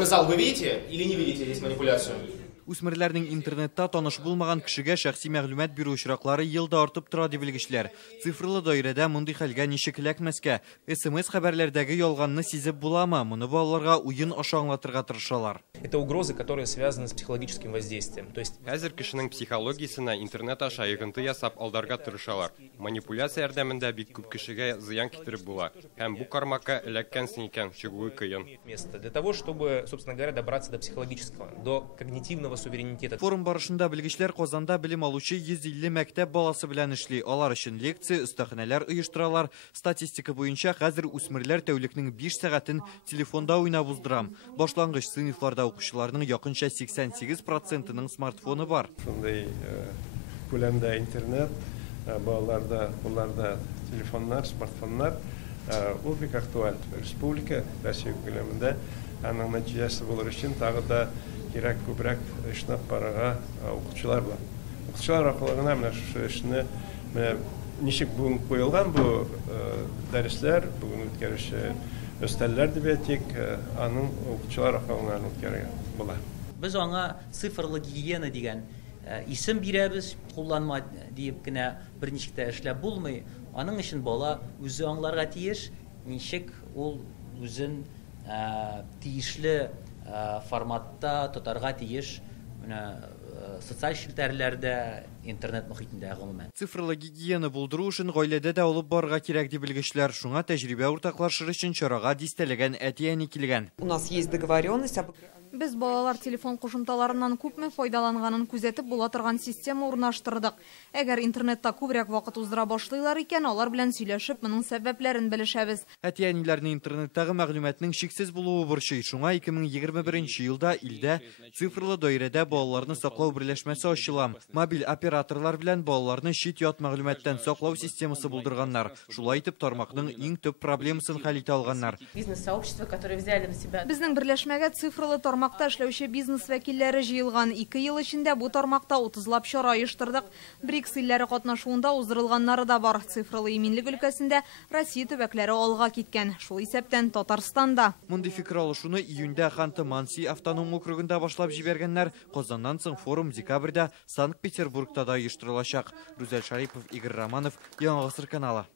Уважаемый зал, вы видите или не видите здесь манипуляцию? Үсмерләрнең интернетта таныш булмаган кешегә шәхси мәгълүмат бирү очраклары елда артып тора ди белгечләр. Цифрлы даирәдә мондый хәлгә ничек эләкмәскә? СМС хәбәрләрдәге ялганны сизеп буламы? Моны балаларга уен аша аңлатырга тырышалар. Это угрозы, которые связаны с психологическим воздействием. То есть хәзер кешенең психологиясына интернет аша йогынты ясап алдарга тырышалар. Манипуляция ярдәмендә бик күп кешегә зыян китереп була. Һәм бу кармакка эләккәнсең икән чыгуы кыен. Для того, чтобы, собственно говоря, добраться до психологического, до когнитивного суверенитета. Форум барышында белгечләр Казанда белем алучы 150 мәктәп баласы белән эшли. Алар өчен лекция, остаханәләр оештыралар. Статистика буенча хәзер үсмерләр тәүлекнең 5 сәгатен телефонда уйнап уздырам. Башлангыч сыйныфларда укучыларның якынча 88%-ның смартфоны бар. Шундай күләмдә интернет, балаларда телефоннар, смартфоннар ул бик актуаль. Республика Россия күләмендә аның нәтиҗәсе булыр өчен тагы да кирәк күбрәк эшнап барырга укытучылар бар. Укытучылар аркылы менә шу эшне ничек бүген куелган бу дәресләр, бүген үткәрүче өстәлләр дип әйтик, аның укытучылар аркылы үткәргән була. Без аңа цифрлы гигиена дигән исем бирәбез, кулланма дип кенә берничек тә эшләп булмый. Аның өчен бала үзе аңларга тиеш, ничек ул үзен тиешле форматта тотарга тиеш социаль челтәрләрдә, интернет мөхитендә гомумән. Цифрлы гигиена булдыру өчен гаиләдә дә алып барырга кирәк дип белгечләр. Шуңа тәҗрибә уртаклашыр өчен чарага дистәләгән әти-әни килгән. У нас есть договоренность об... Без балалар телефон кушымталарыннан күпме файдаланганын күзәтеп була торган система урнаштырдык. Әгәр интернетта күбрәк вакыт уздыра башлыйлар икән, алар белән сөйләшеп, моның сәбәпләрен белешәбез. Әти-әниләрне интернеттагы мәгълүматның шиксез булуы борчый. Шуңа 2021 елда илдә цифрлы даирәдә балаларны саклау берләшмәсе ачыла. Мобиль операторлар белән балаларны чит ят мәгълүматтан саклау системасы булдырганнар. Шулай итеп тармакның иң төп проблемасын хәл итә алганнар. Бизнес-сообщество, которые взяли на себя. Безнең берләшмәгә цифрлы тармакта эшләүче бизнес вәкилләре җыелган. 2 ел эчендә бу тармакта 30лап чара оештырдык. БРИКС илләре катнашуында уздырылганнары да бар. Цифрлы иминлек өлкәсендә Россия төбәкләре алга киткән. Шул исәптән Татарстанда. Мондый фикер алышуны июньдә Ханты-Манси автоном округында башлап җибәргәннәр. Казаннан соң форум декабрьдә Санкт-Петербургта да оештырылачак. Рүзәл Шарипов, Игорь Романов, Яңа гасыр каналы.